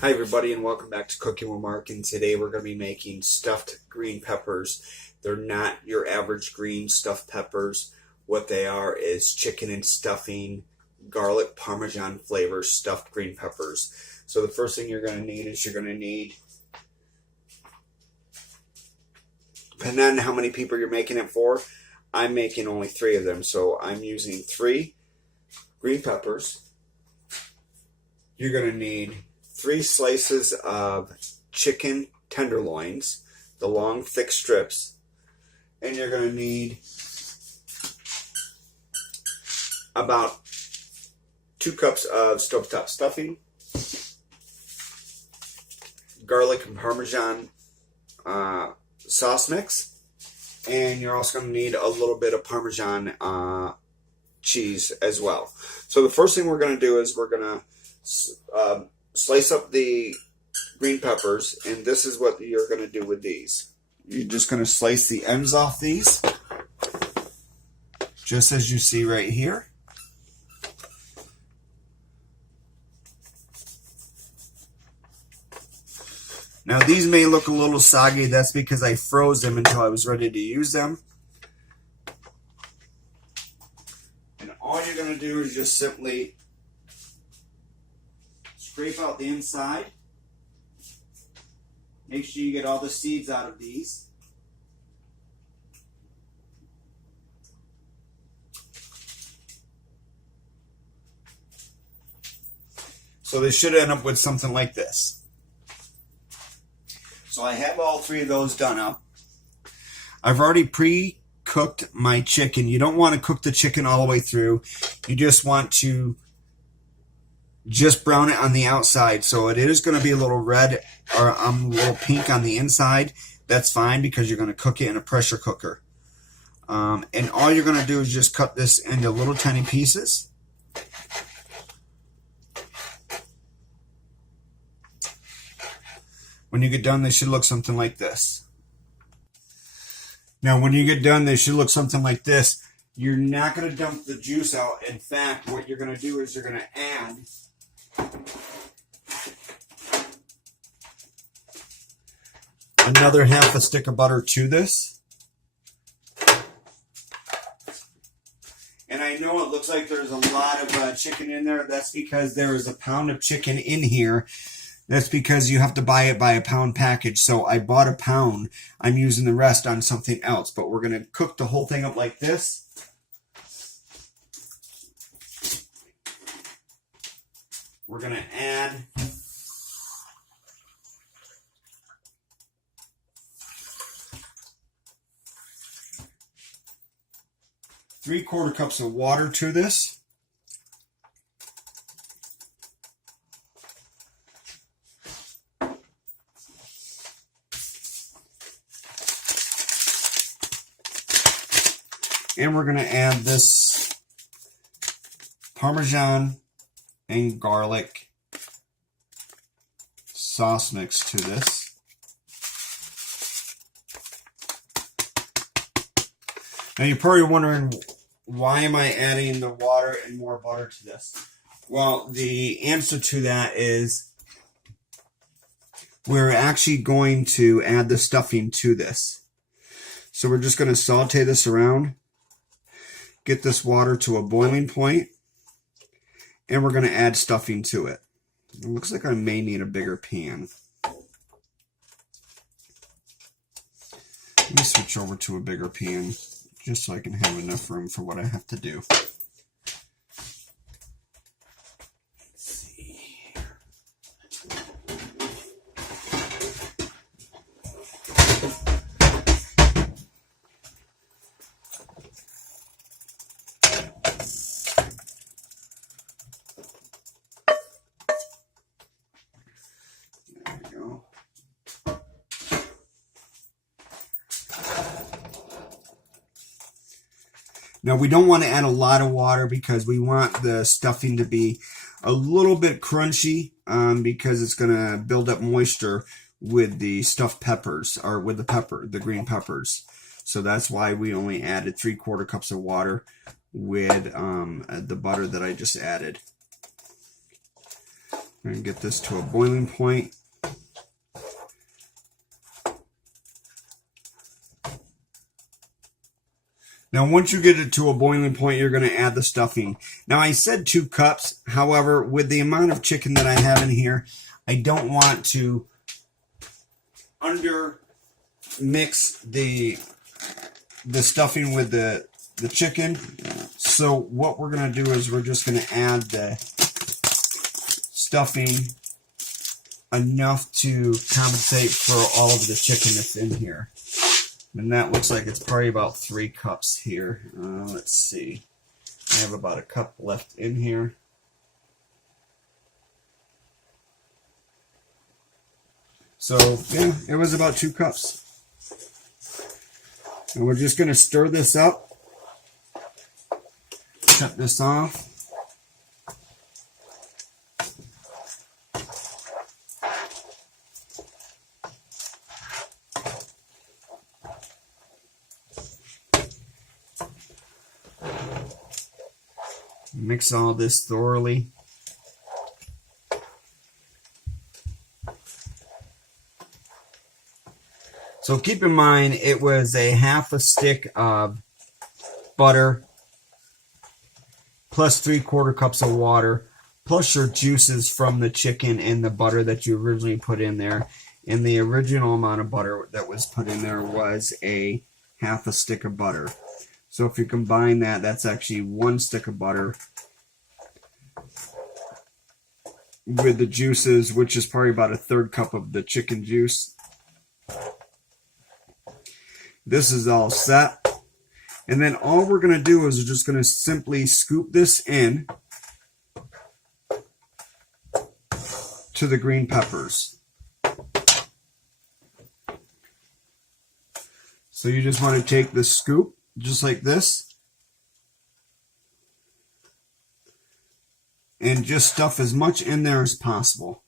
Hi everybody and welcome back to Cooking with Mark, and today we're going to be making stuffed green peppers. They're not your average green stuffed peppers. What they are is chicken and stuffing, garlic Parmesan flavor stuffed green peppers. So the first thing you're going to need is depending on how many people you're making it for, I'm making only 3 of them. So I'm using 3 green peppers. You're going to need 3 slices of chicken tenderloins, the long thick strips, and you're going to need about 2 cups of stovetop stuffing, garlic and Parmesan sauce mix, and you're also going to need a little bit of Parmesan cheese as well. So the first thing we're going to do is we're going to slice up the green peppers, and this is what you're going to do with these. You're just going to slice the ends off these, just as you see right here. Now these may look a little soggy. That's because I froze them until I was ready to use them. And all you're going to do is just simply scrape out the inside. Make sure you get all the seeds out of these. So they should end up with something like this. So I have all 3 of those done up. I've already pre-cooked my chicken. You don't want to cook the chicken all the way through. You just want to just brown it on the outside. So it is going to be a little red or a little pink on the inside. That's fine because you're going to cook it in a pressure cooker. And all you're going to do is just cut this into little tiny pieces. When you get done, they should look something like this. Now, when you get done, they should look something like this. You're not going to dump the juice out. In fact, what you're going to do is you're going to add another half a stick of butter to this. And I know it looks like there's a lot of chicken in there. That's because there is a pound of chicken in here. That's because you have to buy it by a pound package. So I bought a pound. I'm using the rest on something else. But we're going to cook the whole thing up like this. We're going to add three-quarter cups of water to this. And we're going to add this Parmesan and garlic sauce mix to this. Now you're probably wondering, why am I adding the water and more butter to this? Well, the answer to that is we're actually going to add the stuffing to this. So we're just going to saute this around. Get this water to a boiling point, and we're going to add stuffing to it. It looks like I may need a bigger pan. Let me switch over to a bigger pan just so I can have enough room for what I have to do. Now we don't want to add a lot of water because we want the stuffing to be a little bit crunchy because it's going to build up moisture with the stuffed peppers, or with the green peppers. So that's why we only added 3/4 cups of water with the butter that I just added. I'm going to get this to a boiling point. Now, once you get it to a boiling point, you're going to add the stuffing. Now, I said 2 cups. However, with the amount of chicken that I have in here, I don't want to mix the stuffing with the chicken. So what we're going to do is we're just going to add the stuffing enough to compensate for all of the chicken that's in here. And that looks like it's probably about 3 cups here. Let's see. I have about a cup left in here. So, yeah, it was about 2 cups. And we're just going to stir this up. Cut this off. Mix all this thoroughly. So keep in mind, it was a half a stick of butter, plus 3/4 cups of water, plus your juices from the chicken and the butter that you originally put in there. And the original amount of butter that was put in there was a half a stick of butter. So if you combine that, that's actually 1 stick of butter with the juices, which is probably about a 1/3 cup of the chicken juice. This is all set. And then all we're going to do is we're just going to simply scoop this in to the green peppers. So you just want to take the scoop, just like this, and just stuff as much in there as possible.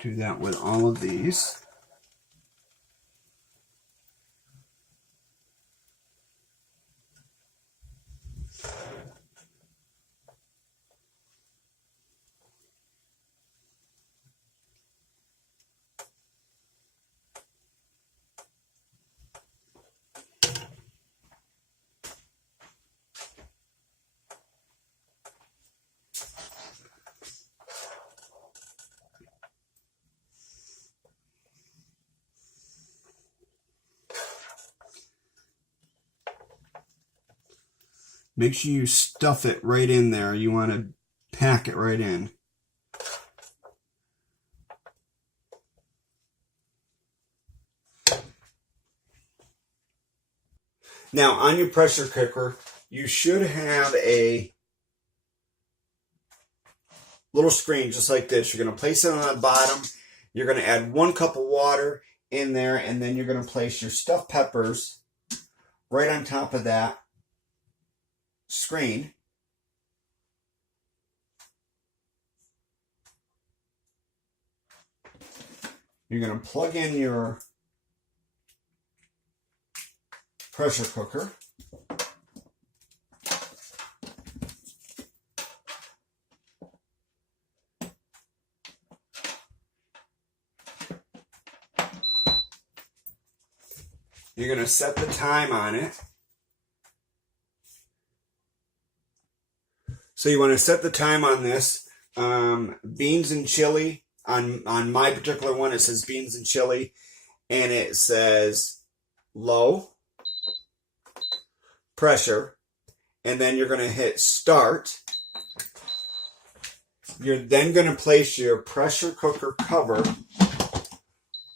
Do that with all of these. Make sure you stuff it right in there. You want to pack it right in. Now, on your pressure cooker, you should have a little screen just like this. You're going to place it on the bottom. You're going to add 1 cup of water in there, and then you're going to place your stuffed peppers right on top of that screen. You're going to plug in your pressure cooker. You're going to set the time on it. So you want to set the time on this. Beans and chili. On my particular one, it says beans and chili. And it says low pressure. And then you're going to hit start. You're then going to place your pressure cooker cover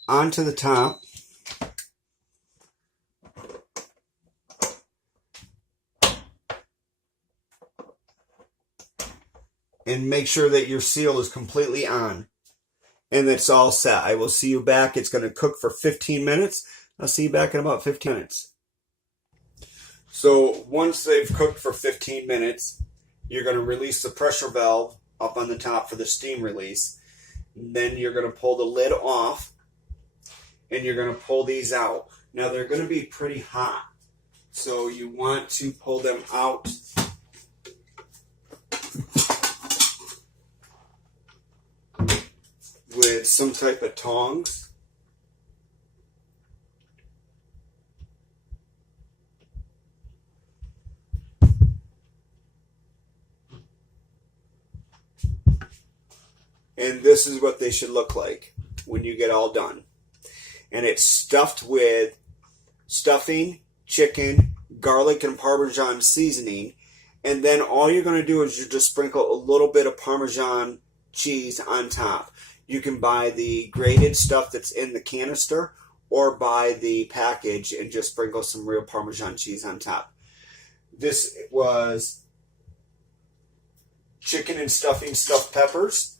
onto the top. And make sure that your seal is completely on. And it's all set. I will see you back. It's going to cook for 15 minutes. I'll see you back in about 15 minutes. So once they've cooked for 15 minutes, you're going to release the pressure valve up on the top for the steam release. Then you're going to pull the lid off, and you're going to pull these out. Now they're going to be pretty hot, so you want to pull them out with some type of tongs. And this is what they should look like when you get all done. And it's stuffed with stuffing, chicken, garlic, and Parmesan seasoning. And then all you're going to do is you just sprinkle a little bit of Parmesan cheese on top. You can buy the grated stuff that's in the canister or buy the package and just sprinkle some real Parmesan cheese on top. This was chicken and stuffing stuffed peppers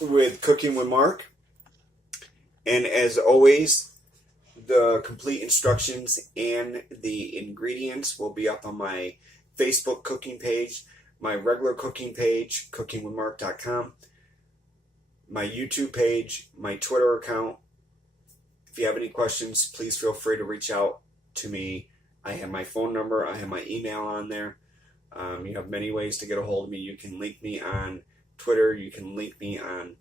with Cooking with Mark. And as always, the complete instructions and the ingredients will be up on my Facebook cooking page, my regular cooking page, cookingwithmark.com, my YouTube page, my Twitter account. If you have any questions, please feel free to reach out to me. I have my phone number. I have my email on there. You have many ways to get a hold of me. You can link me on Twitter. You can link me on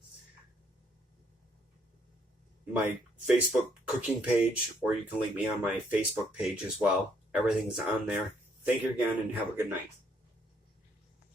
my Facebook cooking page, or you can link me on my Facebook page as well. Everything's on there. Thank you again, and have a good night.